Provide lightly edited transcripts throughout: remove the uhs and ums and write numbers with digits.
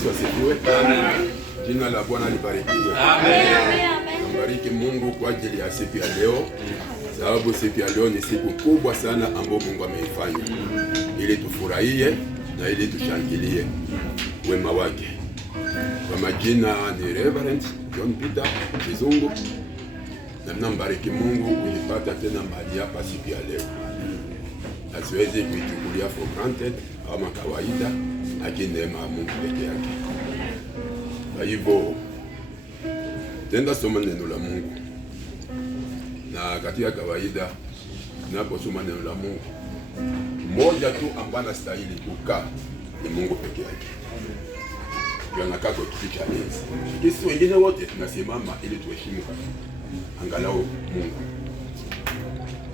Yesu asifiwe. Amen. Jina la Bwana libarikiwe. Amen. Nambariki Mungu kwa ajili ya siku ya leo, sababu siku ya leo ni siku kubwa sana ambayo Mungu ameifanya ili tufurahie na ili tushangilie wema wake. Kwa majina ni Reverend John Peter Kizungu, na nambariki Mungu kunipata tena mahali hapa siku ya leo. Asiwezi kuichukulia for granted ama kawaida, lakini neema ya Mungu peke yake. Kwa hivyo tenda soma neno la Mungu, na katika kawaida naposoma neno la Mungu, mmoja tu ambaye anastahili kukaa ni Mungu peke yake. Ndio anakaa kwa kiti cha enzi. Sisi wengine wote tunasimama ili tuheshimu angalau Mungu.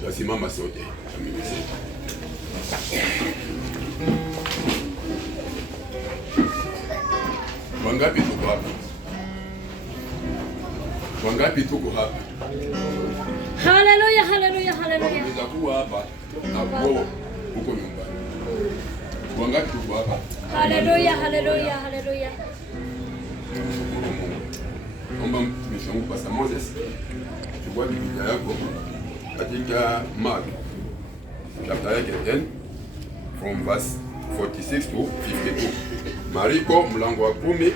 Tunasimama sote kama nimesema. Wangapi tuko hapa? Wangapi tuko hapa? Haleluya, haleluya, haleluya. Tunaweza kuwa hapa na kuwa huko nyumbani. Wangapi tuko hapa? Haleluya, haleluya, haleluya. Naomba mtumishi wangu Pastor Moses chukua Biblia yako katika Mark chapter 10 from verse 46 to 52. Mariko mlango wa 10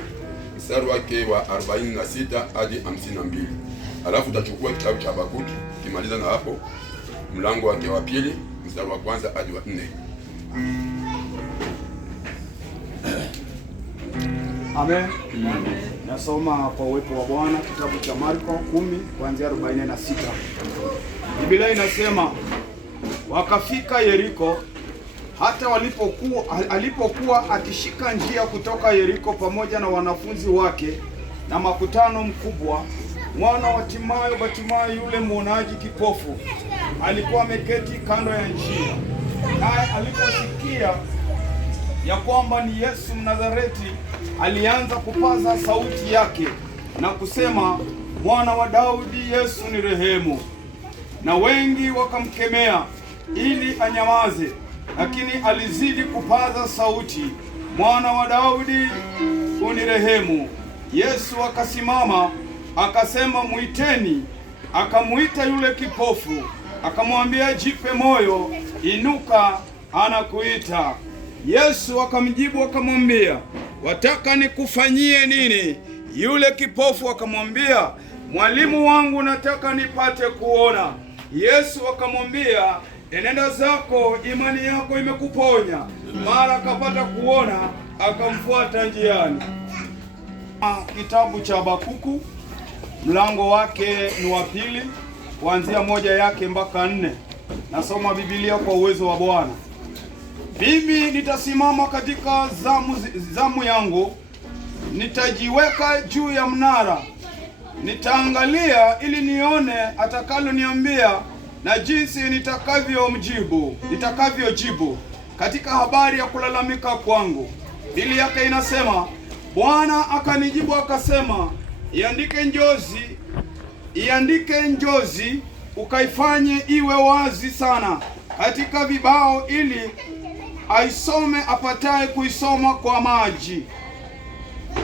mstari wake wa 46 hadi 52. Alafu utachukua kitabu cha Habakuki, kimaliza na hapo mlango wake wa 2 mstari wa kwanza hadi wa 4. Amen. Nasoma kwa uwepo wa Bwana kitabu cha Marko 10 kuanzia 46. Biblia inasema, wakafika Yeriko. Hata alipokuwa akishika njia kutoka Yeriko pamoja na wanafunzi wake na makutano mkubwa, mwana wa Batimayo yule mwonaji kipofu alikuwa ameketi kando ya njia. Naye aliposikia ya kwamba ni Yesu Mnazareti, alianza kupaza sauti yake na kusema, Mwana wa Daudi, Yesu nirehemu. Na wengi wakamkemea ili anyamaze, lakini alizidi kupaza sauti, Mwana wa Daudi, unirehemu. Yesu akasimama akasema, mwiteni. Akamuita yule kipofu, akamwambia, jipe moyo, inuka, anakuita. Yesu akamjibu akamwambia, wataka nikufanyie nini? Yule kipofu akamwambia, mwalimu wangu, nataka nipate kuona. Yesu akamwambia, enenda zako, imani yako imekuponya. Mara akapata kuona, akamfuata njiani. Kitabu cha Habakuku mlango wake ni wa 2 kuanzia 1 yake mpaka 4. Nasoma Biblia kwa uwezo wa Bwana. Mimi nitasimama katika zamu yangu, nitajiweka juu ya mnara, nitaangalia ili nione atakaloniambia na jinsi nitakavyojibu katika habari ya kulalamika kwangu. Biblia yake inasema, Bwana akanijibu akasema, iandike njozi ukaifanye iwe wazi sana katika vibao, ili aisome apataye kuisoma kwa maji.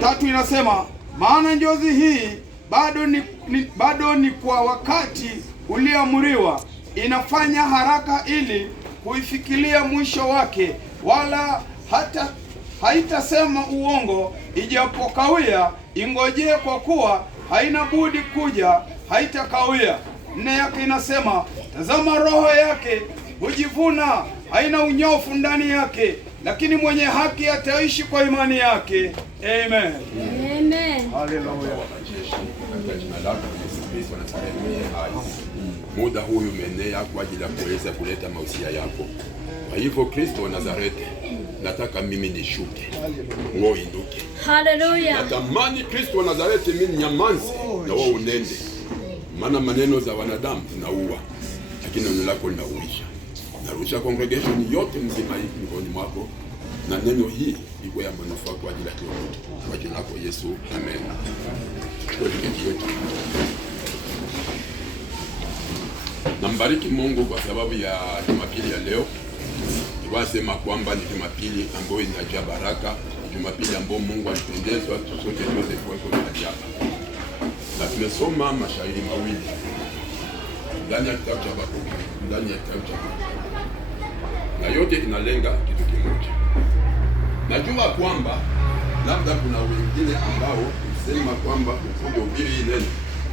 3 inasema, maana njozi hii bado ni kwa wakati uliamriwa, inafanya haraka ili kuifikiria mwisho wake, wala haitasema uongo. Ijapokawia, ingojee, kwa kuwa haina budi kuja, haitakawia. 4 yake inasema, tazama roho yake hujivuna, haina unyofu ndani yake, lakini mwenye haki ataishi kwa imani yake. Amen. Amen. Haleluya. Muda huyu umenea kwa ajili ya kuweza kuleta mausia yako. Kwa hivyo Kristo wa Nazareti, nataka mimi nishuke, wewe inuke. Haleluya. Natamani Kristo wa Nazareti mimi nyamanze na wewe unende. Maana maneno za wanadamu zinaua, lakini neno lako linauisha. Narusha congregation yote mzima hii mikononi mwako, na neno hii iko ya manufaa kwa ajili ya kila mtu. Kwa jina lako Yesu, amen. Nambariki Mungu kwa sababu ya Jumapili ya leo. nilikuwa sema kwamba ni Jumapili ambayo inajaa baraka, Jumapili ambayo Mungu alipendezwa sote tuweze kuwepo mahali hapa. Na tumesoma mashairi mawili ndani ya kitabu cha Habakuki, ndani ya kitabu cha Habakuki, na yote inalenga kitu kimoja. Najua kwamba labda kuna wengine ambao usema kwamba ukihubiri hii neno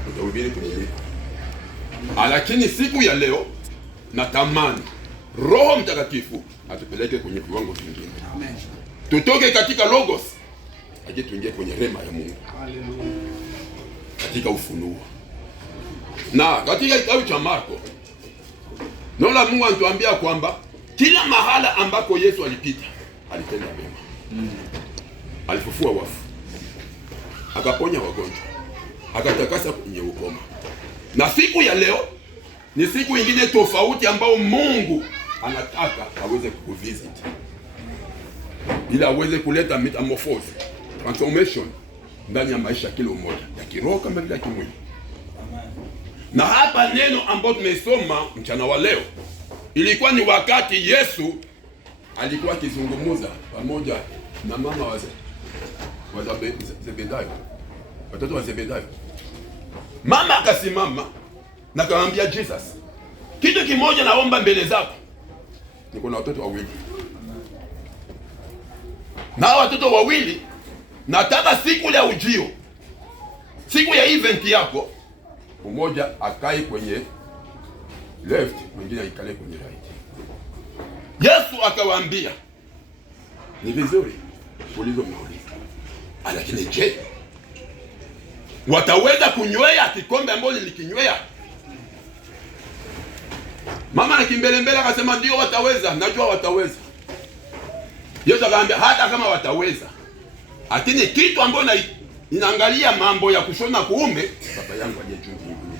utahubiri kuniliko, lakini siku ya leo natamani Roho Mtakatifu atupeleke kwenye viwango vingine. Amen. Tutoke katika logos aje tuingie kwenye rema ya Mungu. Haleluya. Katika ufunuo. Na katika kitabu cha Marko neno la Mungu anatuambia kwamba kila mahala ambako Yesu alipita alitenda mema. Alifufua wafu, akaponya wagonjwa, akatakasa kwenye ukoma. Na siku ya leo ni siku ingine tofauti ambao Mungu anataka aweze kuvisit, ili aweze kuleta metamorphose, transformation ndani ya maisha kila mmoja, ya kiroho kama vile kimwili. Na hapa neno ambalo tumesoma mchana wa leo ilikuwa ni wakati Yesu alikuwa akizungumza pamoja na mama wa Zebedayo, watoto wa Zebedayo. Mama akasimama na akamwambia Jesus, kitu kimoja naomba mbele zako. Niko na watoto wawili, na watoto wawili nataka siku ya ujio, siku ya event yako, mmoja akae kwenye left, mwingine aikale kwenye right. Yesu akawaambia, ni vizuri ulizomauliza, lakini je, wataweza kunywea kikombe ambacho nilikinywea? Mama na kimbelembele akasema ndio wataweza, najua wataweza. Yesu akamwambia hata kama wataweza, lakini kitu ambacho inaangalia mambo ya kushona kuume, baba yangu aliye juu mbinguni.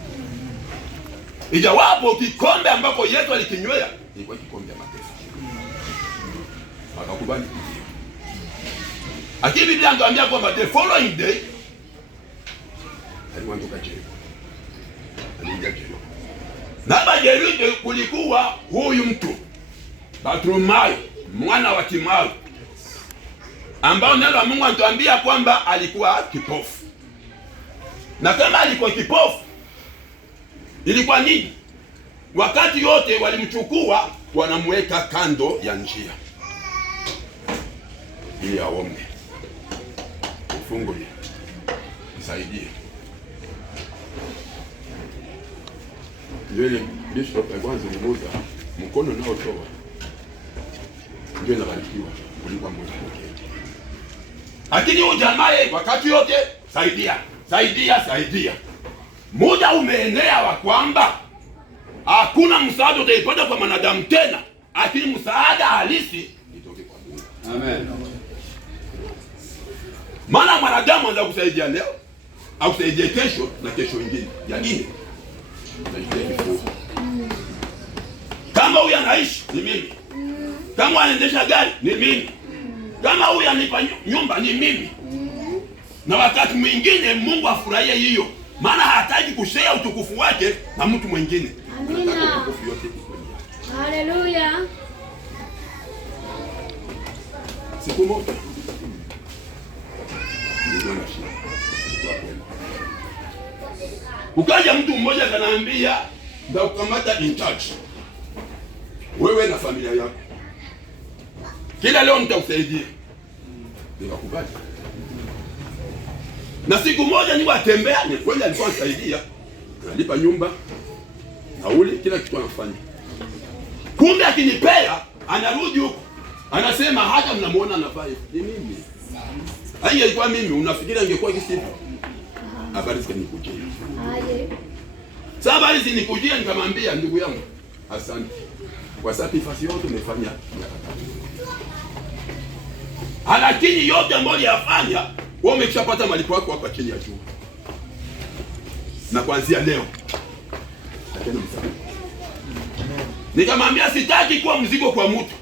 Ijawapo kikombe ambako Yesu alikinywea ilikuwa kikombe cha mateso, akakubali. Lakini Biblia inatuambia kwamba the following day aliwandoka Yeriko. Aliingia Yeriko. Na hapa Yeriko kulikuwa huyu mtu Bartimayo, mwana wa Timayo, ambao neno la Mungu anatuambia kwamba alikuwa kipofu. Na kama alikuwa kipofu, ilikuwa nini? Wakati yote walimchukua wanamweka kando ya njia ili aombe, ufungulie, nisaidie. Ndio ile bishop ya kwanza mmoja mkono nao toa ndio inabarikiwa kuliko mmoja mwingine. Lakini huyu jamaa wakati yote saidia, saidia, saidia. Muda umeenea wa kwamba hakuna msaada utaipata kwa mwanadamu tena, lakini msaada halisi itoke kwa Mungu. Amen. Maana mwanadamu anaweza kusaidia leo au kusaidia kesho na kesho nyingine. Ya nini? Kama huyu anaishi ni mimi. Kama anaendesha gari ni mimi. Kama huyu anipa nyumba ni mimi. Na wakati mwingine Mungu afurahie hiyo, maana hataki kushare utukufu wake na mtu mwingine. Amina. Haleluya. Siku moja ukaja mtu mmoja kanaambia, ndakukamata in charge wewe na familia yako, kila leo nitakusaidia. Nikakubali. Na siku moja niwatembea, ni kweli alikuwa anasaidia, analipa nyumba, nauli, kila kitu anafanya. Kumbe akinipea, anarudi huko, anasema hata mnamuona anafaa ni mimi. Hayo ilikuwa mimi, unafikiri angekuwa kisipo? Habari zinikujia. Aye. Sasa habari zinikujia, nikamwambia ndugu yangu, asante kwa sacrifice yote umefanya. Lakini yote ambayo yafanya, wewe umeshapata malipo yako hapa chini ya jua. Na kuanzia leo lakini msamaha. Nikamwambia sitaki kuwa mzigo kwa mtu.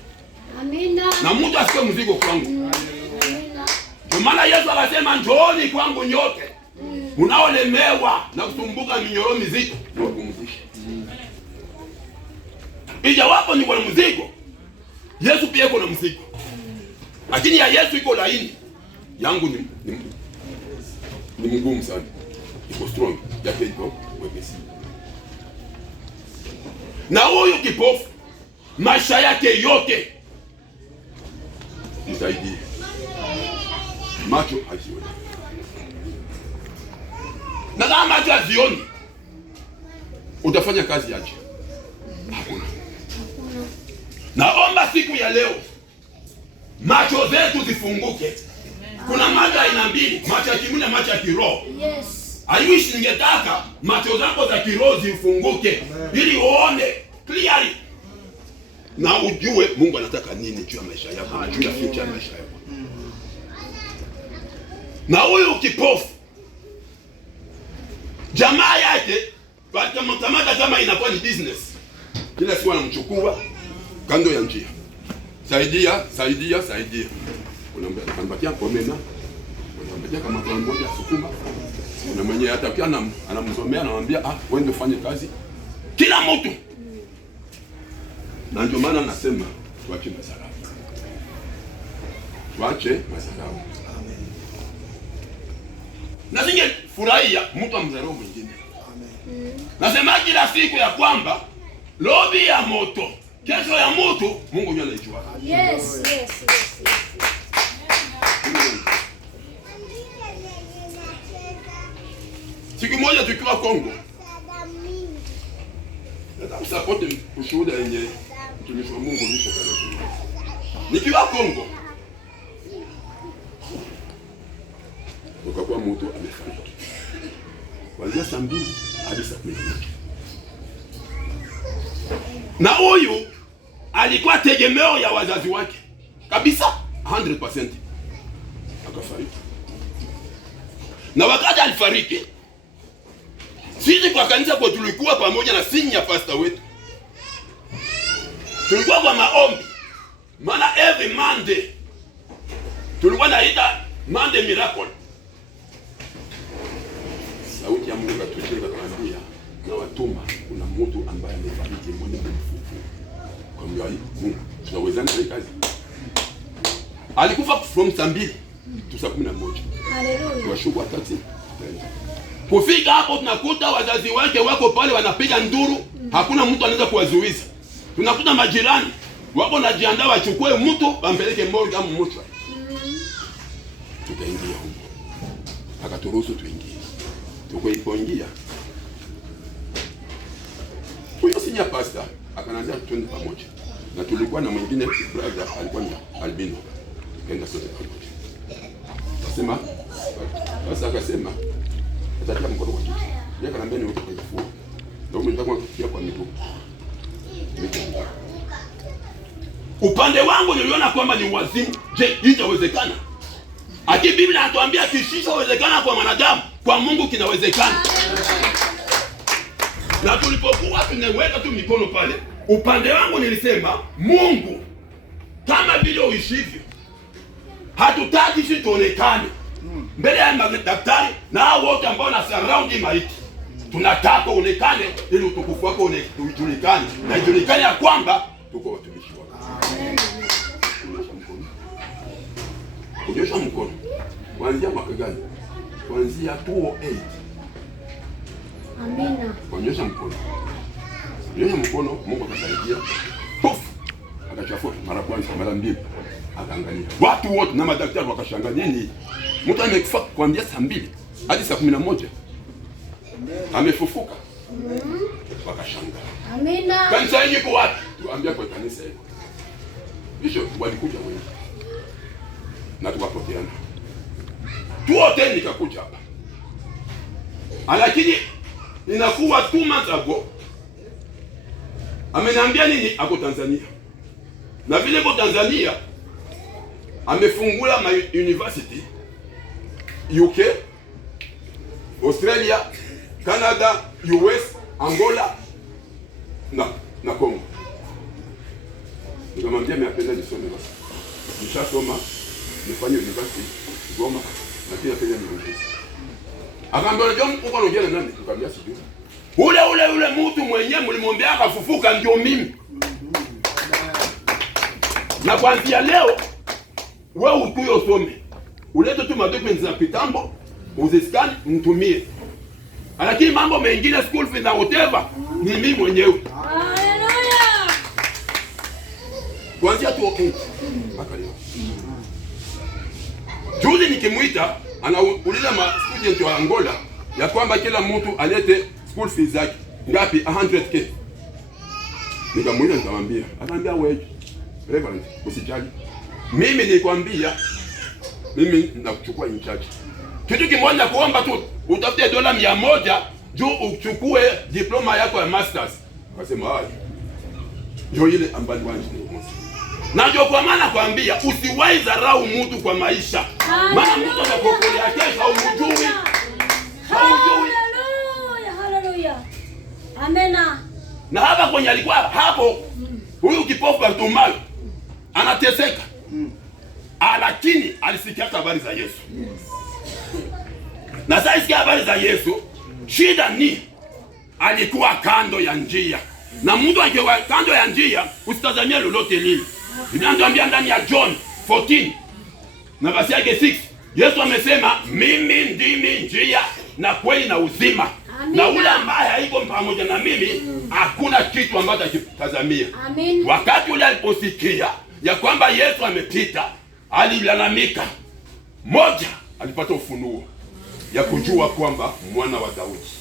Amina. Na mtu asiwe mzigo kwangu. Amina. Kwa maana Yesu akasema njooni kwangu nyote unaolemewa na kusumbuka minyororo mizito, niwapumzishe. Ijawapo ni kwa mzigo, Yesu pia iko na mzigo. Lakini ya Yesu iko laini. Yangu ni mgumu sana. Iko strong. Yake iko wepesi. Na huyu kipofu maisha yake yote nisaidie. Macho hazioni. Na kama macho hazioni, utafanya kazi aje? Hakuna. Naomba siku ya leo macho zetu zifunguke. Kuna macho aina mbili, macho ya kimwili na macho ya kiroho. Yes. I wish ningetaka macho zako za kiroho zifunguke ili uone clearly na ujue Mungu anataka nini juu ya maisha yako na juu ya future ya maisha yako. Na huyu kipofu jamaa yake wakamkamata kama inakuwa ni business. Kila siku anamchukua kando ya njia. Saidia. Unampatia komena. Unampatia kama kwa mmoja sukuma. Kuna mwenye hata pia anamsomea anamwambia wewe ndio fanye kazi. Kila mtu. Na ndio maana nasema tuache madharau. Tuache madharau. Amen. Na singe furahia mtu amdharau mwingine. Amen. Nasema kila siku ya kwamba lobi ya moto, kesho ya mtu Mungu ndiye anajua. Yes. Siku moja tukiwa Kongo. Nataka support ushuhuda yenye mtumishi wa Mungu nishakana. Nikiwa Kongo. Ukakuwa mtu amefariki. Kuanzia saa 2 hadi saa 11. Na huyu alikuwa tegemeo ya wazazi wake. Kabisa 100%. Akafariki. Na wakati alifariki, sisi kwa kanisa kwa tulikuwa pamoja na senior pastor wetu. Tulikuwa kwa maombi. Maana every Monday tulikuwa naita Monday miracle. Sauti ya Mungu atujenga kuambia na watuma kuna mtu ambaye amefariki mwenye mfufu. Kwa Mungu tunawezana na kazi. Alikufa from saa 2 to saa 11. Haleluya. Tuwashukuru tati. Kufika hapo tunakuta wazazi wake wako pale wanapiga nduru, hakuna mtu anaweza kuwazuiza. Tunakuta majirani wako najiandaa wachukue mtu wampeleke morgue kama mmoja. Tukaingia huko. Akaturuhusu tuingie. Tukoingia. Huyo senior pastor akanaanza twende pamoja. Na tulikuwa na mwingine brother alikuwa ni albino. Tukaenda sote pamoja. Akasema sasa akasema atatia mkono kwa kichwa. Yeye akaniambia ni utoke kifua. Ndio mimi kufikia kwa miguu. Upande wangu niliona kwamba ni wazimu. Je, itawezekana? Aki Biblia inatuambia kisichowezekana kwa wanadamu, kwa Mungu kinawezekana. Na tulipokuwa tunaweka tu mikono pale, upande wangu nilisema, Mungu kama vile uishivyo, hatutaki sisi tuonekane mbele ya madaktari na hao wote ambao na surround maiti. Tunataka uonekane ili utukufu wako ujulikane na ijulikane ya kwamba tuko watumishi wako. Amen. Kunyosha mkono. Kuanzia mwaka gani? Kuanzia 2008. Amina. Kunyosha mkono. Kunyosha mkono, Mungu akasaidia. Puf! Akachafua mara kwanza, mara mbili. Akaangalia. Watu wote na madaktari wakashangaa nini? Mtu amekufa kuanzia saa 2 hadi saa 11. Amefufuka. Wakashangaa. Amina. Kanisa hili kwa wapi? Tuambia kwa kanisa hilo. Hicho walikuja wengi. Na tukapoteana. Tuote nikakuja hapa. Lakini inakuwa 2 months ago. Ameniambia nini? Ako Tanzania. Na vile kwa Tanzania amefungula my university UK, Australia, Canada, US, Angola na Congo. Nikamwambia nimependa nisome basi. Nishasoma, nifanye university Goma na pia Kenya university. Akaambia unajua uko anaongea na nani? Nikamwambia sijui. Ule mtu mwenyewe mlimwombea akafufuka ndio mimi. Na kuanzia leo wewe ukuye usome. Ulete tu madocuments za kitambo, uziscan mtumie. Lakini mambo mengine school fees na whatever ni mimi mwenyewe. Haleluya. Kuanzia tu okay. Mpaka leo. Juzi nikimuita anauliza ma student wa Angola ya kwamba kila mtu alete school fees zake ngapi 100k. Nikamuuliza nikamwambia, akaambia wewe Reverend usijali. Mimi nilikwambia mimi nakuchukua in charge. Kitu kimoja kuomba tu utafute dola 100 juu uchukue diploma yako ya masters. Akasema hai. Ndio ile ambayo wanje. Na ndio kwa maana kwambia usiwahi dharau mtu kwa maisha. Maana mtu atakukolea kesho au mjui. Haleluya, haleluya. Amena. Na hapa kwenye alikuwa hapo huyu kipofu Bartimayo anateseka. Lakini alisikia habari za Yesu. Na sasa isikia habari za Yesu, shida ni alikuwa kando ya njia. Na mtu akiwa kando ya njia usitazamia lolote lile. Biblia inatuambia ndani ya John 14 na verse yake 6, Yesu amesema mimi ndimi njia na kweli na uzima. Amina. Na ule ambaye haiko pamoja na mimi hakuna kitu ambacho atakitazamia. Wakati ule aliposikia ya kwamba Yesu amepita, alilalamika. Moja, alipata ufunuo ya kujua kwamba mwana wa Daudi.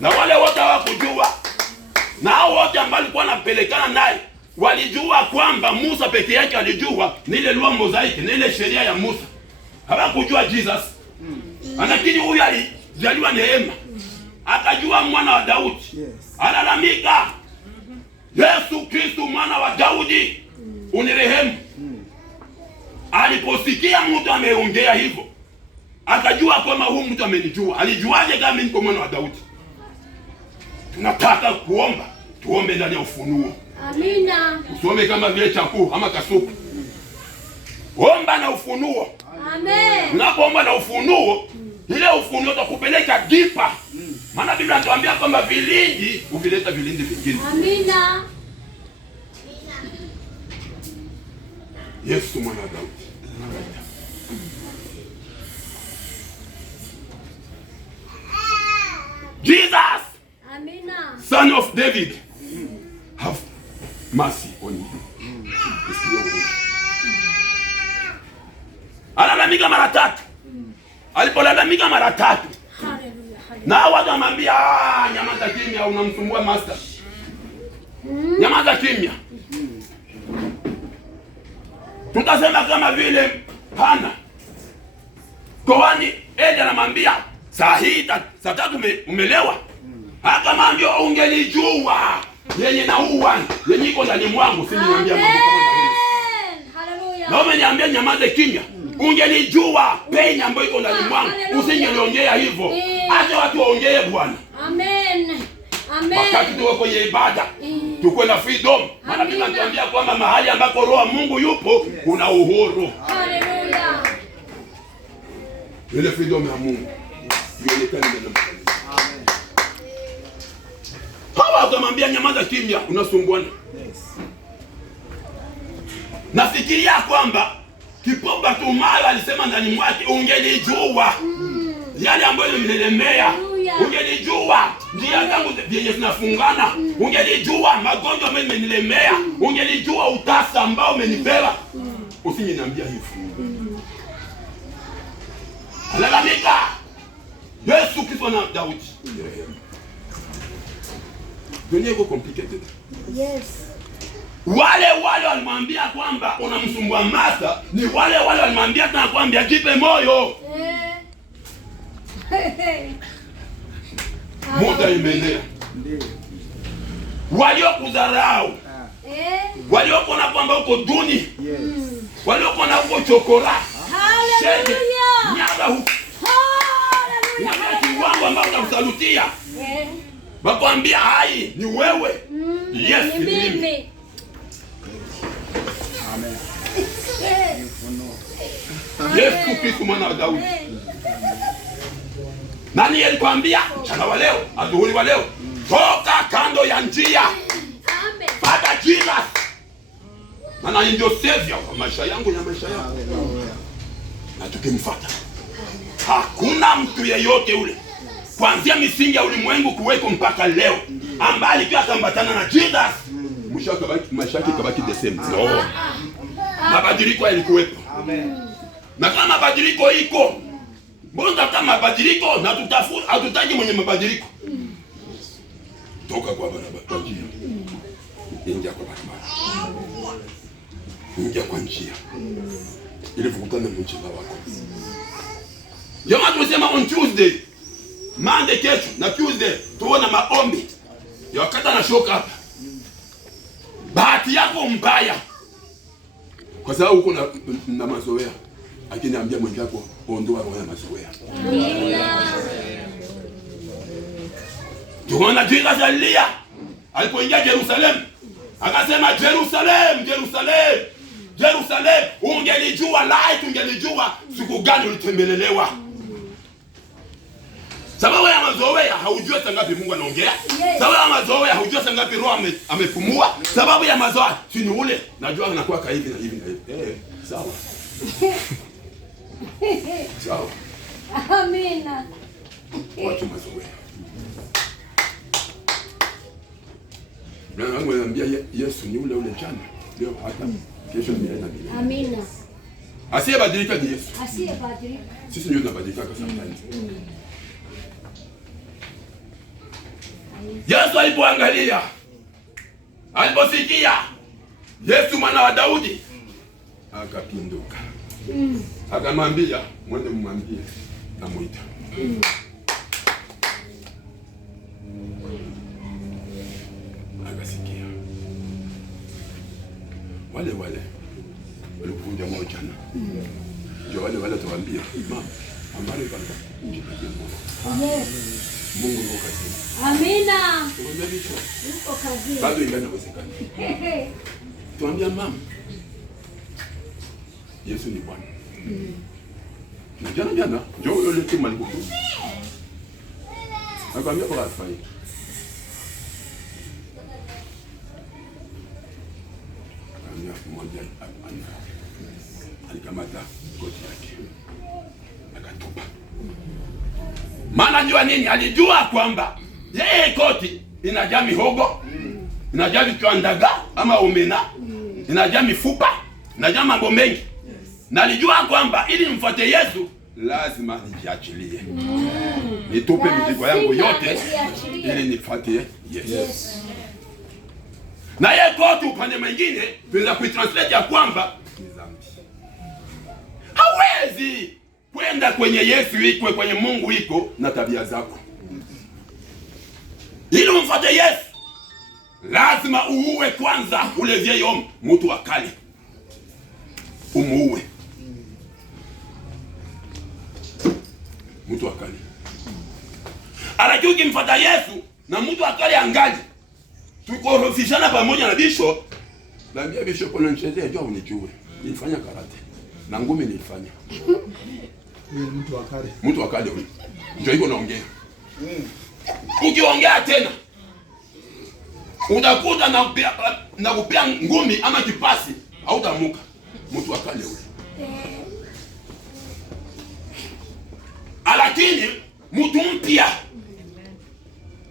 Na wale wote hawakujua. Na hao wote ambao walikuwa wanapelekana naye walijua kwamba Musa peke yake alijua ni ile lua mozaiki, ni ile sheria ya Musa. Hawakujua Jesus. Lakini huyu alijaliwa neema. Akajua mwana wa Daudi. Alalamika. Yesu Kristo mwana wa Daudi, unirehemu. Aliposikia mtu ameongea hivyo, akajua kwamba huyu mtu amenijua. Alijuaje kama mimi niko mwana wa Daudi? Tunataka kuomba, tuombe ndani ya ufunuo. Amina. Usome kama vile chakuu ama kasuku. Omba na ufunuo. Amen. Unapoomba na ufunuo, ile ufunuo utakupeleka deeper. Maana Biblia inatuambia kwamba vilindi uvileta vilindi vingine. Amina. Yesu mwana wa Daudi. Jesus, Son of David, have mercy on you. Alalamika mara tatu. Alipolalamika mara tatu, na watu wamwambia, nyamaza kimya, unamsumbua master. Nyamaza kimya. Tutasema kama vile Hana. Koani Eli anamwambia, saa tatu umelewa. Akamwambia, ungelijua yenye naua, yenye iko ndani mwangu, siniambia mambo kama haleluya. Na umeniambia nyamaze kimya. Ungelijua pain ambayo iko ndani mwangu, usingeliongea hivyo. Acha watu waongee Bwana. Amen. Amen. Wakati tuko kwenye ibada, tuko na freedom. Maana Biblia inatuambia kwamba mahali ambako roho wa Mungu yupo, kuna uhuru. Haleluya. Ile freedom ya Mungu ionekane ndani ya Amen. Hawa wakamwambia nyamaza kimya, unasumbuana. Nafikiria kwamba kipofu Bartimayo alisema ndani mwake, ungelijua yale ambayo yamenilemea, ungelijua njia zangu zenye zinafungana, ungelijua magonjwa ambayo yamenilemea, ungelijua utasa ambao umenibeba, usingeniambia hivyo. Alalamika. Yesu Kristo na Daudi. Dunia iko complicated. Yes. Wale walimwambia kwamba unamsumbua Martha, ni wale walimwambia tena kwamba jipe moyo. Muda imenea. Waliokudharau. Waliokuona kwamba uko duni. Waliokuona uko chokora. Haleluya. Nyaga huko. Haleluya. Kiwango ambao utakusalutia. Bakwambia hai ni wewe. Yes, ni mimi. Amen. Yesu Kristo mwana wa Daudi. Nani alikwambia mchana wa leo, adhuhuri wa leo, toka kando ya njia. Amen. Father Jesus. Maana ndio savior kwa maisha yangu na maisha yako. Na tukimfuata, hakuna mtu yeyote ule kuanzia misingi ya ulimwengu kuweko mpaka leo ambaye alikuwa akambatana na Jesus maisha yake kabaki the same. No. Mabadiliko yalikuwepo. Amen. Na kama mabadiliko iko, mbona kama mabadiliko na hatutaji mwenye mabadiliko. Toka kwa barabara njia. Ingia kwa barabara. Ingia kwa njia. Ili vukutane na mcheza wako. Jamaa tunasema on Tuesday, Monday kesho na Tuesday tuona maombi. Ya wakati anashoka hapa. Bahati yako mbaya. Kwa sababu uko na mazoea. Akiniambia mwenzako ondoa roho ya mazoea. Tuona Jesus alia alipoingia Yerusalemu. Akasema Jerusalem, Jerusalem, Jerusalem, ungelijua light, ungelijua siku gani ulitembelelewa. Sababu ya mazoea haujua sangapi Mungu anaongea. Sababu ya mazoea haujua sangapi roho amepumua. Sababu ya mazoea si ni ule najua anakuwa hivi na hivi na hivi. Sawa. Sawa. Amina. Watu mazoea. Na anamwambia Yesu ni ule jana, leo hata kesho ni milele na milele. Amina. Asiyebadilika ni Yesu. Asiyebadilika. Sisi ndio tunabadilika kwa sometimes. Yesu alipoangalia, aliposikia Yesu mwana wa Daudi, akapinduka. Akamwambia, mwende mmwambie namuita. Akasikia. Wale walikuja moyo jana. Ndio wale tuwaambia, mama, ambale baba, njipatie Mungu. Yes. Mungu yuko kazini. Amina. Tunaambia yuko kazini. Bado inawezekana. Tuambia mama, Yesu ni Bwana. Na jana ndio yule timu alikuwa. Akamwambia kwa afai. Akamwambia mmoja alikamata koti yake. Akatupa. Maana jua nini? Alijua kwamba yeye koti inajaa mihogo, inajaa vichwandaga ama omena, inajaa mifupa, inajaa mambo mengi. Na alijua kwamba ili mfuate Yesu lazima nijiachilie. Nitupe mizigo yangu yote ili nifuate Yesu. Na yeye koti upande mwingine tunaweza kuitranslate ya kwamba ni dhambi. Hawezi kwenda kwenye Yesu iko kwenye Mungu iko na tabia zako. Ili umfuate Yesu lazima uue kwanza ule vyeyo mtu wa kale. Umuue. Mtu wa kale. Alakiu ukimfuata Yesu na mtu wa kale angali. Tukorofishana pamoja na bishop. Naambia bishop unanichezea jua unijue. Nilifanya karate. Na ngumi nilifanya. Mtu wa kale huyo. Ndio hivyo naongea. Ukiongea tena utakuta na kupea ngumi ama kipasi hautamuka. Mtu wa kale huyo. Lakini mtu mpya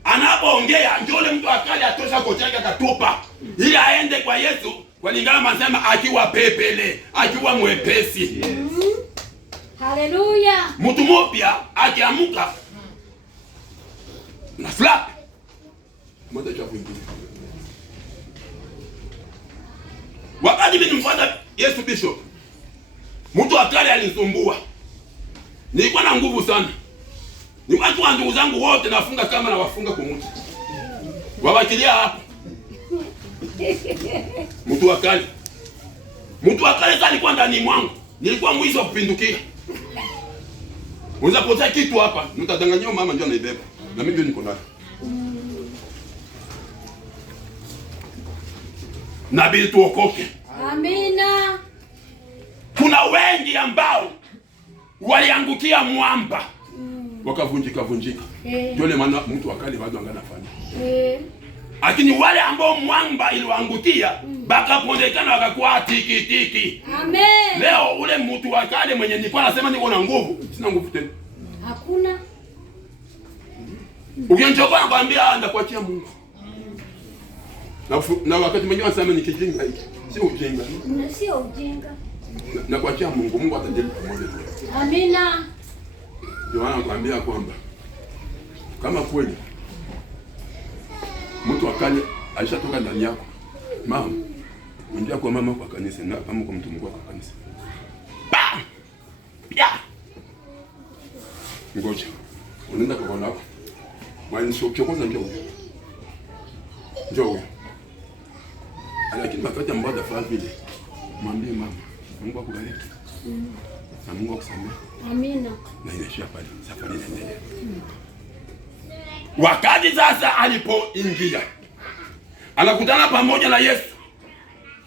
anapoongea ndio yule mtu wa kale atosha kochanga katupa ili aende kwa Yesu kwa lingana masema akiwa pepele, akiwa mwepesi. Haleluya. Mtu mpya akiamuka na slap mmoja cha kwingine. Wakati mimi nimfuata Yesu bishop, mtu wa kale alinisumbua. Nilikuwa na nguvu sana. Ni watu wa ndugu zangu wote nafunga kama na wafunga kwa mtu. Wawakilia hapo. Mtu wa kale. Mtu wa kale alikuwa ndani mwangu. Nilikuwa mwizi wa kupindukia. Unaweza kutoa kitu hapa, mtadanganywa mama ndio anaibeba. Na mimi ndio niko nayo. Nabii tuokoke. Amina. Kuna wengi ambao waliangukia mwamba. Wakavunjika. Ndio ile maana mtu akali bado anganafanya. Lakini wale ambao mwamba iliwaangukia bakapondekana wakakuwa tiki. Amen. Leo ule mtu wa kale mwenye nilikuwa nasema niko na nguvu, sina nguvu tena. Hakuna. Ukienjoka nakwambia ndakuachia Mungu. Na wakati mwingine wanasema ni kijinga hiki. Sio ujinga. Sio ujinga. Na kuachia Mungu, Mungu atajenga pamoja. Amina. Ndio anakuambia kwamba kama kweli mtu akanye alishatoka ndani yako, mama, unjia kwa mama kwa kanisa na kama kwa mtu mkuu kwa kanisa. Ba! Pia. Ngoja. Unaenda kwa bwana wako. Mwana sio kiongoza njoo. Njoo. Lakini wakati ambao dafaa vile, mwambie mama, Mungu akubariki. Na Mungu akusamehe. Amina. Na inaishia pale, safari inaendelea. Wakati sasa alipoingia, anakutana pamoja na Yesu.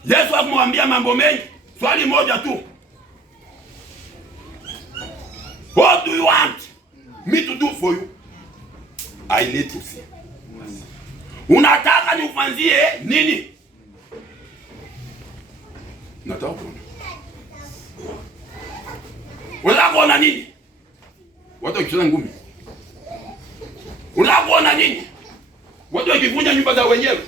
Yesu akamwambia mambo mengi, swali moja tu. What do you want me to do for you? I need to see. Unataka nikufanzie nini? Nataka kuona. Unataka kuona nini? Watu wakicheza ngumi. Unataka kuona nini? Watu wakivunja nyumba za wenyewe.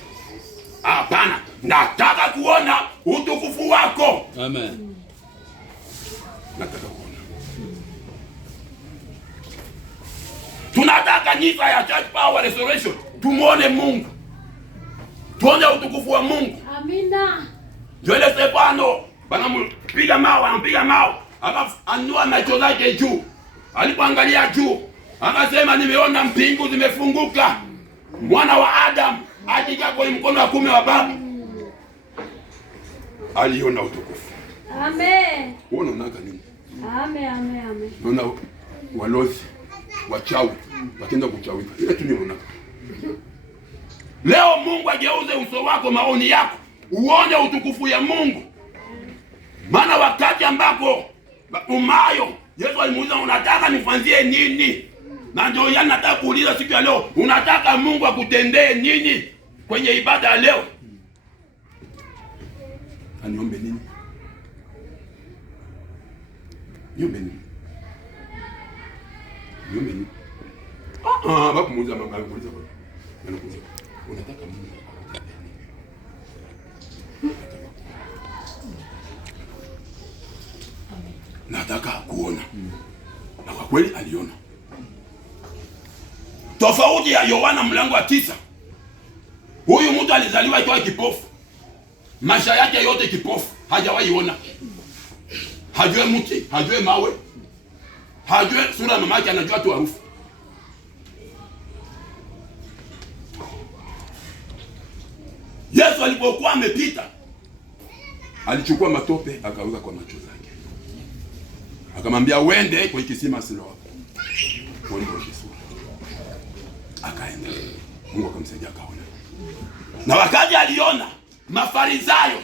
Hapana, nataka kuona utukufu wako. Amen. Nataka kuona. Tunataka nyika ya Church Power Restoration tumuone Mungu. Tuone utukufu wa Mungu. Amina. Yule Stefano banampiga mawe, akaanua macho yake juu. Alipoangalia juu, akasema nimeona mbingu zimefunguka. Mwana wa Adam akija kwenye mkono wa kuume wa Baba. Aliona utukufu. Amen. Unaona naka nini? Amen. Unaona walozi, wachawi, wakienda kuchawika. Ile tu niona. Leo Mungu ageuze uso wako, maoni yako, uone utukufu ya Mungu. Maana wakati ambako umayo, Yesu alimuuliza unataka nifanzie nini? Na ndio yana nataka kuuliza siku ya leo, unataka Mungu akutendee nini kwenye ibada ya leo? Aniombe nini? Niombe nini? Niombe nini? Babu muuliza mama kuuliza. Anakuuliza, unataka Mungu akutendee nini? Nataka kuona. Na kwa kweli aliona. Tofauti ya Yohana mlango wa 9. Huyu mtu alizaliwa akiwa kipofu. Maisha yake yote kipofu, hajawahi ona. Hajue mti, hajue mawe. Hajue sura mama yake, anajua tu harufu. Yesu alipokuwa amepita, alichukua matope akaweka kwa macho yake. Akamwambia uende kwa kisima Siloamu. Uende kwa Yesu. Akaenda. Mungu akamsaidia akaona. Na wakati aliona Mafarisayo,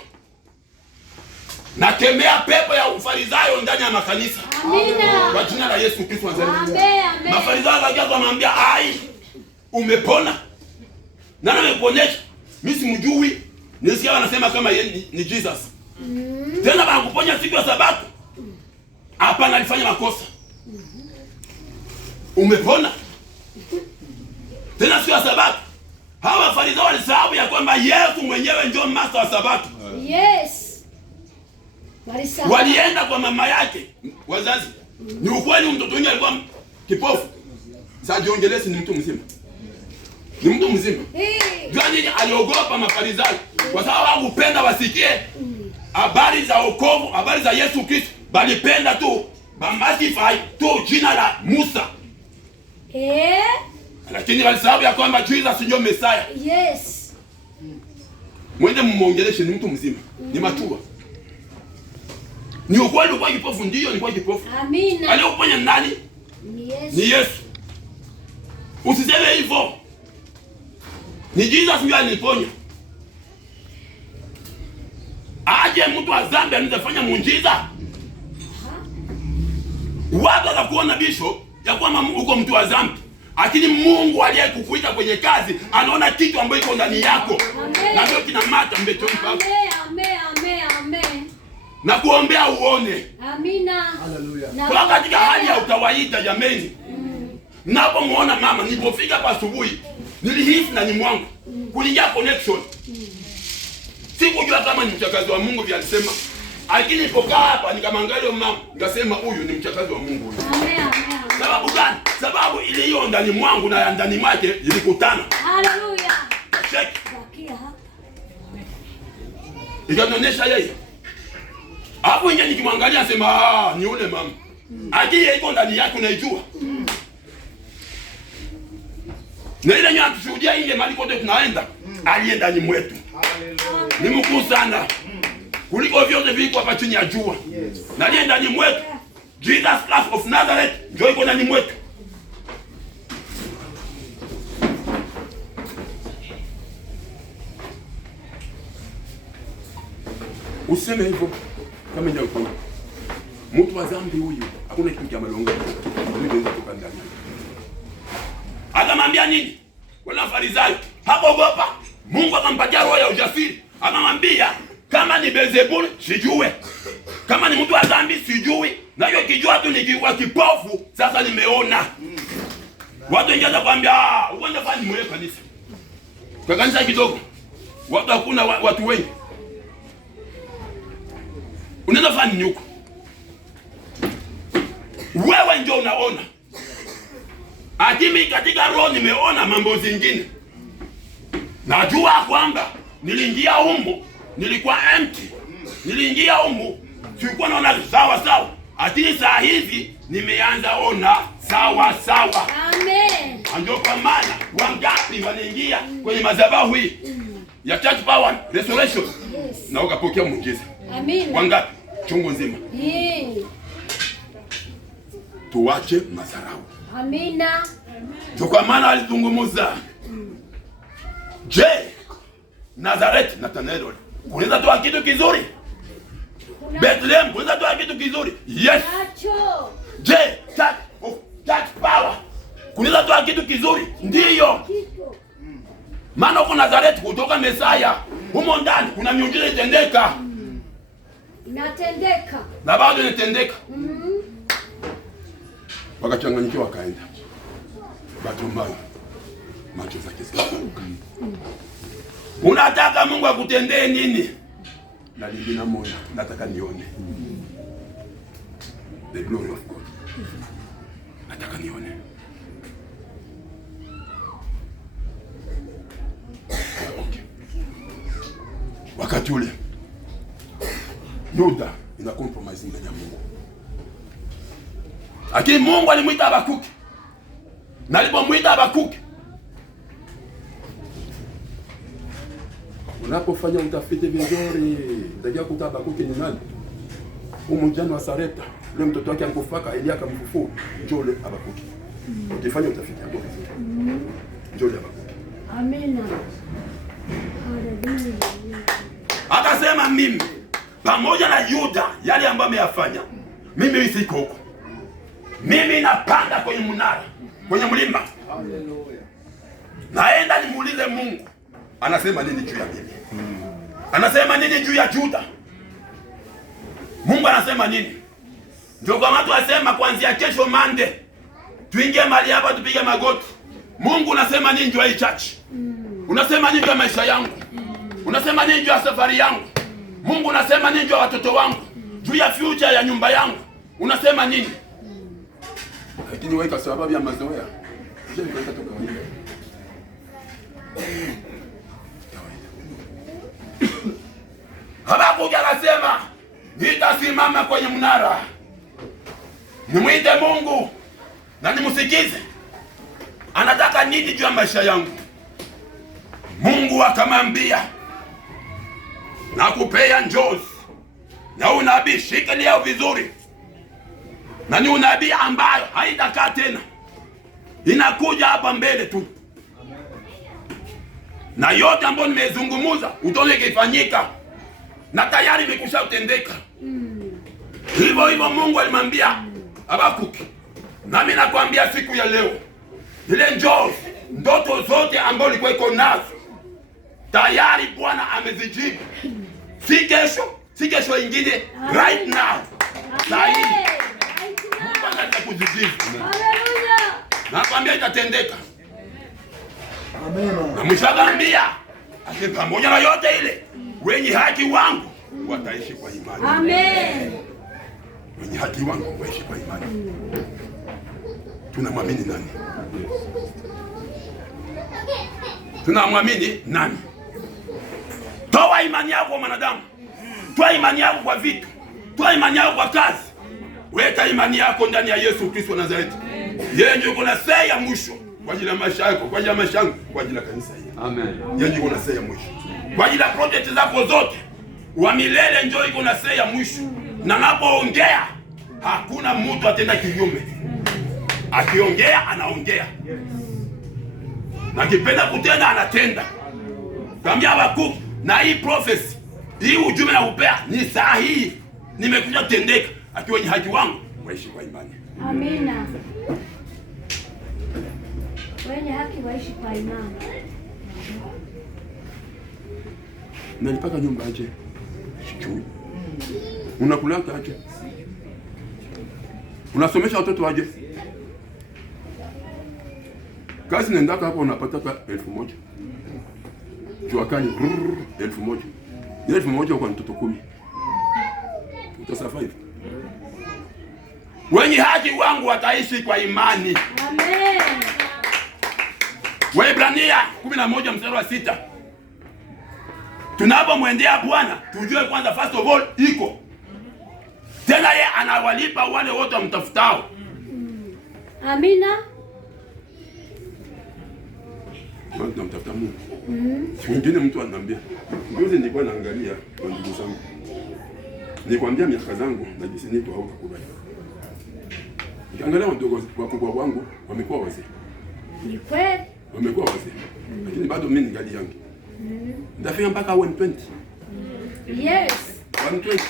na kemea pepo ya ufarisayo ndani ya makanisa. Amina. Kwa jina la Yesu Kristo wa Nazareti. Amen. Mafarisayo wakaja kumwambia, "Ai, umepona." Nani amekuonyesha? Mimi simjui. Nisikia wanasema kama yeye ni Jesus. Tena banakuponya siku ya Sabato. Hapana, alifanya makosa. Umepona? Tena siku ya Sabato. Hawa Farisayo walisahau ya kwamba Yesu mwenyewe ndio master wa Sabato. Yes. Walienda kwa mama yake wazazi. Ni ukweli mtoto wake alikuwa kipofu. Sasa jiongelezi ni mtu mzima. Ni mtu mzima. Ndio aliogopa Mafarisayo kwa sababu hawakupenda wasikie habari za wokovu, habari za Yesu Kristo, bali penda tu bambasify tu jina la Musa. Lakini walisahau ya kwamba Jesus ndio Messiah. Yes. Mwende muongeleshe, ni mtu mzima. Ni matua. Ni ukweli kwa kipofu, ndio ni kwa kipofu. Amina. Alioponya nani? Ni Yesu. Ni Yesu. Usiseme hivyo. Ni Jesus ndiye aliponya. Aje mtu wa dhambi anafanya muujiza? Watu watakuona bishop ya kwamba uko mtu wa dhambi. Lakini Mungu aliyekukuita kwenye kazi anaona kitu ambacho iko ndani yako. Na ndio kinamata mbetoni pako. Amen. Na kuombea uone. Amina. Haleluya. Kwa katika hali ya utawaida jameni. Napomuona mama nilipofika hapa asubuhi, nilihisi ndani mwangu kulingia connection. Sikujua kama ni mchakazi wa Mungu vile alisema. Lakini nilipokaa hapa nikamwangalia mama, nikasema huyu ni mchakazi wa Mungu huyu. Amen. Sababu gani? Sababu ile hiyo ndani mwangu na ndani mwake ilikutana. Haleluya. Check. Bakia hapa. Ikanionyesha yeye. Hapo nje nikimwangalia nasema ni yule mama. Akili iko ndani yake unaijua. Na ile nyanya tushuhudia ile mali kote tunaenda, alienda ndani mwetu. Ni mkuu sana. Kuliko vyote viko hapa chini ya jua. Na alienda ndani mwetu. Jesus Christ of Nazareth ndio iko ndani mwetu. Useme hivyo kama ndio uko. Mtu wa dhambi huyu hakuna kitu cha malongo. Ndio kutoka ndani. Akamwambia nini? Wala Farisayo hakuogopa. Mungu akampatia roho ya ujasiri. Akamwambia kama ni Beelzebul sijue. Kama ni mtu wa dhambi sijui. Na hiyo kijua tu nikiwa kipofu sasa nimeona. Watu wengine wanakuambia uende fani mwe kanisa. Kwa kanisa kidogo. Watu hakuna watu wengi. Unaenda fani nyuko. Wewe ndio unaona. Akimi katika roho nimeona mambo zingine. Najua kwamba niliingia humo, nilikuwa empty. Niliingia humo, sikuwa naona sawa. Lakini saa hizi nimeanza ona sawa. Amen. Ndio kwa maana wangapi wanaingia kwenye madhabahu hii ya Church Power Restoration na ukapokea muujiza. Amina. Wangapi? Chungu nzima. Tuache madharau. Amina. Ndio kwa maana alizungumza. Je, Nazareth Nathanael, unaweza toa kitu kizuri? Bethlehem, unaweza toa kitu kizuri? Yes. Je, Church Power, unaweza toa kitu kizuri? Ndiyo. Maana uko Nazareth kutoka Mesaya. Humo ndani kuna miujiza itendeka. Inatendeka. Na bado inatendeka. Wakachanganyikiwa wakaenda. Bartimayo macho zake zikauka. Unataka Mungu akutendee nini? Na lingine moja nataka nione. The glory of God. Nataka nione. Okay. Wakati ule Yuda ina compromise ndani ya Mungu. Lakini Mungu alimwita Habakuki. Na alipomwita Habakuki, unapofanya utafiti vizuri, utajua kuta Habakuki ni nani? Mjane wa Sarepta, yule mtoto wake alikufaka, Elia akamfufua, njoo yule Habakuki. Ukifanya utafiti hapo vizuri. Njoo yule Habakuki. Amina. Haleluya. Akasema mimi pamoja na Yuda yale ambayo ameyafanya, mimi siko huko. Mimi napanda kwenye mnara, kwenye mlima. Haleluya. Naenda nimuulize Mungu. Anasema nini juu ya mimi? Anasema nini juu ya Juda? Mungu anasema nini? Ndio kama watu wasema kuanzia kesho Monday tuingie mahali hapa tupige magoti. Mungu unasema nini juu ya church? Unasema nini juu ya maisha yangu? Unasema nini juu ya safari yangu? Mungu unasema nini juu ya watoto wangu? Juu ya future ya nyumba yangu? Unasema nini? Lakini wewe kwa sababu ya mazoea, je, unaweza toka wapi? Habakuki akasema, nitasimama kwenye mnara. Nimwite Mungu na nimsikize. Anataka nini juu ya maisha yangu? Mungu akamwambia, nakupea njozi. Na unabii shikilia vizuri. Na ni unabii ambayo haitakaa tena. Inakuja hapa mbele tu. Na yote ambayo nimezungumza utaone kifanyika. Na tayari imekusha utendeka. Hivyo Mungu alimwambia Habakuki, nami nakwambia siku ya leo, ile ndoto zote ambazo ulikuwa iko nazo tayari Bwana amezijibu. Si kesho ingine, right now. Sahi Mungu anataka kuzijibu. Haleluya. Nakwambia itatendeka. Amen. Na mshagambia ati pamoja na yote ile wenye haki wangu wataishi kwa imani. Amen. Wenye haki wangu waishi kwa imani. Tunamwamini nani? Tunamwamini nani? Toa imani yako kwa mwanadamu. Toa imani yako kwa vitu. Toa imani yako kwa kazi. Weka imani yako ndani ya Yesu Kristo wa Nazareti. Yeye ndiye kuna saa ya mwisho kwa ajili ya maisha yako, kwa ajili ya maisha yangu, kwa ajili ya kanisa hili. Amen. Yeye ndiye kuna saa ya mwisho. Kwa ajili ya project zako zote wa milele njoo iko na saa ya mwisho. Na napoongea hakuna mtu atenda kinyume. Akiongea anaongea. Na akipenda kutenda anatenda. Kambia wakuu na hii prophecy, hii ujumbe na upea ni sahihi. Nimekuja kutendeka. Akiwa wenye haki wangu waishi kwa imani. Amina. Wenye haki waishi kwa imani. Nalipaka nyumba aje? Sijui. Unakulaka aje? Unasomesha watoto aje? Kazi nendaka hapo unapata 1,000. Jua kali 1,000. 1,000 kwa mtoto 10. Utasafiri. Wenye haki wangu wataishi kwa imani. Amen. Waebrania 11:6. Tunapomwendea Bwana, tujue kwanza first of all iko. Tena yeye anawalipa wale wote wamtafutao. Amina. Mimi namtafuta Mungu. Mwingine mtu ananiambia, "Juzi nilikuwa naangalia kwa ndugu zangu. Nikwambia miaka zangu na jinsi niko au kakubali. Nikiangalia wadogo wakubwa wangu wamekuwa wazee. Ni kweli. Wamekuwa wazee. Lakini bado mimi ningali yangu. Ndafika mpaka 120. Yes. 120.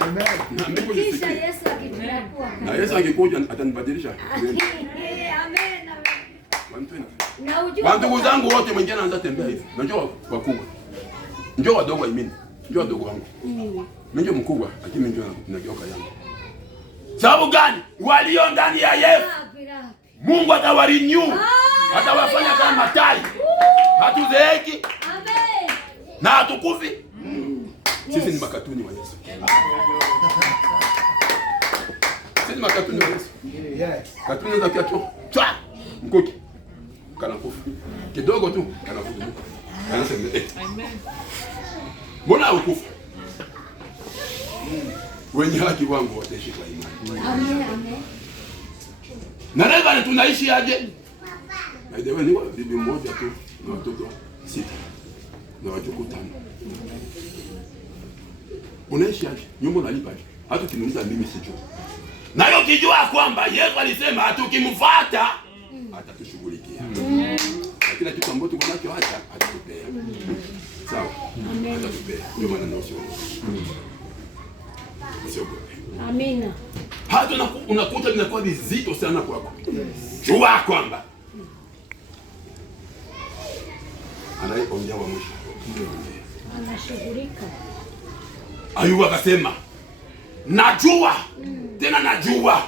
Amen. Kisha Yesu akitunakuwa. Na Yesu akikuja atanibadilisha. Amen. 120. Na ujua ndugu zangu wote mwingine anaanza tembea hivi. Najua wakubwa. Njoo wadogo imini. Njoo wadogo wangu. Mimi ndio mkubwa, lakini mimi ndio nageuka yangu. Sababu gani? Walio ndani ya Yesu. Mungu atawarenew. Atawafanya kama tai. Hatuzeeki. Amen. Na hatukufi. Sisi ni makatuni wa Yesu. Sisi ni makatuni wa Yesu. Yes. Katuni za kiacho. Chwa. Mkuki. Kana kufa. Kidogo tu kana kufa. Anasema amen. Mbona ukufa? Wenye haki wangu wataishi kwa imani. Amen, amen. Na leo tunaishi aje? Na ndio ni bibi mmoja tu na watoto 6 na wajukuu 5. Unaishi aje? Nyumba unalipa aje? Hata ukiniuliza mimi sijui. Na hiyo kijua kwamba Yesu alisema tukimfuata atatushughulikia. Na kila kitu ambacho tuko nacho hata atatupea. Sawa? Atatupea. Ndio maana nao sio. Amina. Hata unakuta linakuwa vizito sana kwako. Jua kwamba anayeongea wa mwisho anashughulika. Ayubu akasema najua tena najua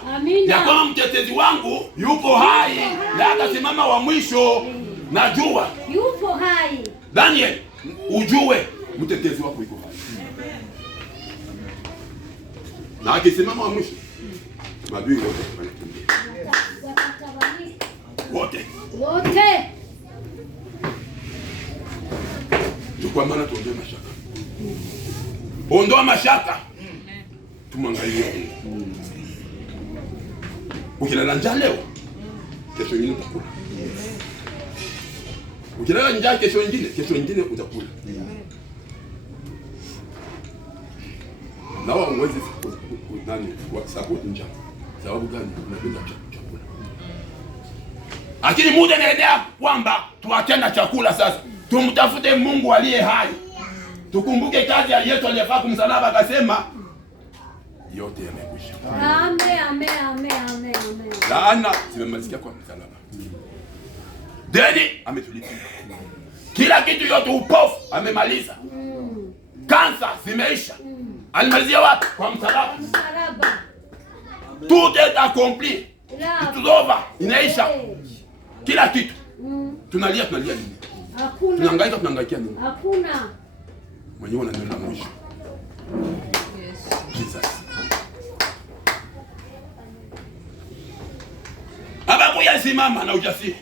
ya kwamba mtetezi wangu yuko hai na akasimama wa mwisho. Najua yupo hai. Daniel, ujue mtetezi wako yuko hai. Na akisimama wa mwisho maadui wote wanakimbia. Wote. Kwa maana tuondoe mashaka. Ondoa mashaka. Tumwangalie Mungu. Ukilala njaa leo, kesho nyingine utakula. Ukilala njaa kesho nyingine utakula. Na wao mwezi nani support njaa. Sababu gani? Unapenda chakula. Lakini muda naendea kwamba tuachane chakula sasa. Tumtafute Mungu aliye hai. Tukumbuke kazi ya Yesu aliyefaa kumsalaba akasema yote yamekwisha. Amen, amen, amen, amen, amen. Laana zimemalizikia kwa msalaba. Deni ametulipia. Kila kitu yote upofu amemaliza. Kansa zimeisha. Alimalizia wapi? Kwa msalaba. Msalaba. Tout est accompli. It's over. Inaisha. Kila kitu. Tunalia nini? Hakuna. Tunahangaikia nini? Hakuna. Mwenyewe ana neno la mwisho. Jesus. Hapo yasimama na ujasiri.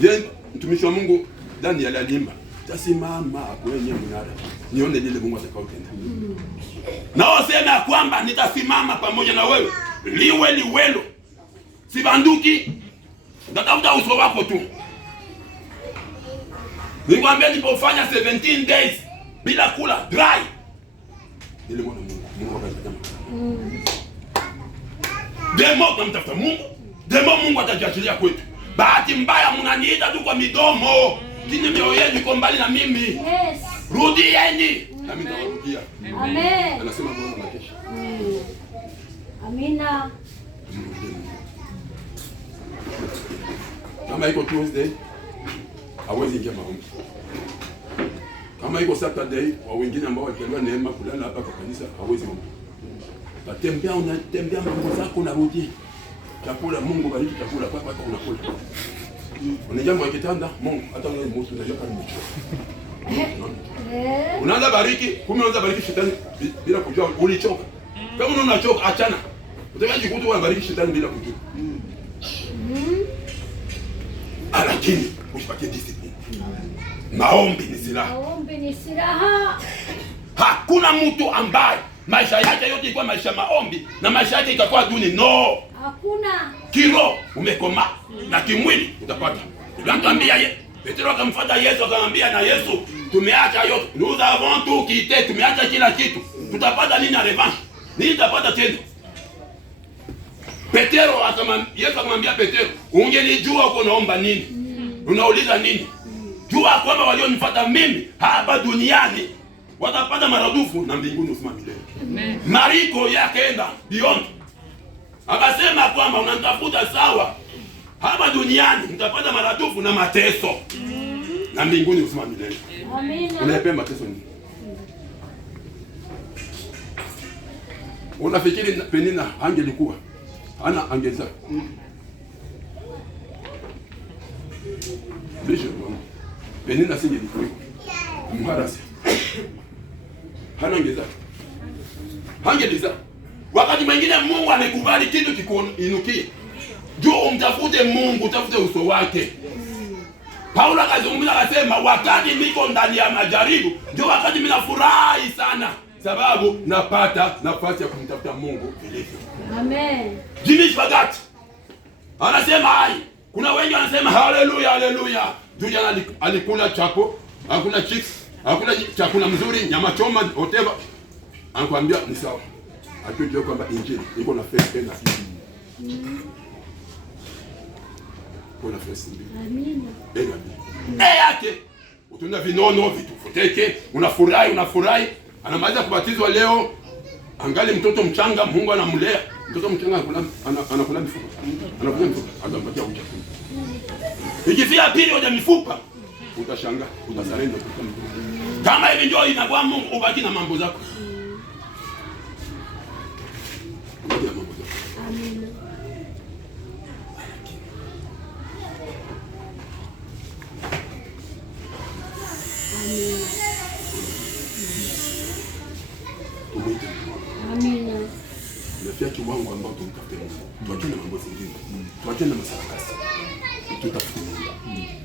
Je, mtumishi wa Mungu Daniel alimba, tasimama kwenye mnara nione lile Mungu atakaotenda. Na useme kwamba nitasimama pamoja na wewe, liwe liwelo. Sibanduki, natafuta uso wako tu. Nikwambia nilipofanya 17 days bila kula dry, nilimwona Mungu akanijamaa. Demo tunamtafuta Mungu, demo Mungu atajiachilia kwetu. Bahati mbaya mnaniita tu kwa midomo. Kini mioyo yenu iko mbali na mimi. Yes. Rudieni. Na mimi nitawarudia. Amen. Anasema Bwana makesha. Amina. Kama iko Tuesday, hawezi ingia maombi. Kama iko Saturday, wa wengine ambao walipewa neema kulala hapa kwa kanisa, hawezi maombi. Batembea unatembea mambo zako na rudi. Chakula Mungu bariki chakula kwa unakula. Unajambo ya kitanda Mungu hata wewe mtu unajua kama mchoka. Unaanza bariki, unaanza bariki shetani bila kujua ulichoka. Kama unachoka achana. Utakaje kutu unabariki shetani bila kujua. Lakini usipatie discipline. Maombi ni silaha. Maombi ni silaha. Hakuna mtu ambaye maisha yake yote ilikuwa maisha maombi na maisha yake ikakuwa duni. No. Hakuna. Kiro umekoma na kimwili utapata. Tunaambia Petro akamfuata Yesu akamwambia na Yesu tumeacha yote. Nous avons tout quitté, tumeacha kila kitu. Tutapata nini na revanche? Nini tutapata tena? Petro akamwambia Yesu akamwambia Petro, ungelijua uko naomba nini? Unauliza nini? Jua kwamba walionifuata mimi hapa duniani watapata maradufu na mbinguni usima milele. Amen. Mariko yakaenda beyond. Akasema kwamba unanitafuta sawa. Hapa duniani mtapata maradufu na mateso. Na mbinguni usima milele. Amina. Unapewa mateso nini? Unafikiri Penina angelikuwa ana angeza? Bisho Penina singelikuwa mharasi. Hana angeza. Hangeliza. Wakati mwingine Mungu amekubali kitu kikuinukie. Juu umtafute Mungu, utafute uso wake. Paulo akazungumza akasema wakati niko ndani ya majaribu, ndio wakati mimi nafurahi sana sababu napata nafasi ya kumtafuta Mungu vilivyo. Amen. Jimmy Spaghetti anasema hai. Kuna wengi wanasema haleluya haleluya. Juu jana alikula chapo, hakuna chips, hakuna chakula mzuri, nyama choma, whatever. Anakuambia ni sawa. Akijua kwamba injili iko na face na hivi. Kuna face mbili. Amina. Yake utunda vinono vitufuteke, unafurahi. Anamaliza kubatizwa leo, angali mtoto mchanga, Mungu anamlea. Mtoto mchanga anakula mifupa. Anakula mifupa, atampatia uji. Ikifia period ya mifupa, utashangaa, utasarenda kama hivi ndio inakuwa Mungu ubaki na mambo zako. Amina. Amina. Nafia kiwango ambao tumtafute Mungu. Tuachane na mambo zingine. Tuachane na masarakasi. Tutafute Mungu.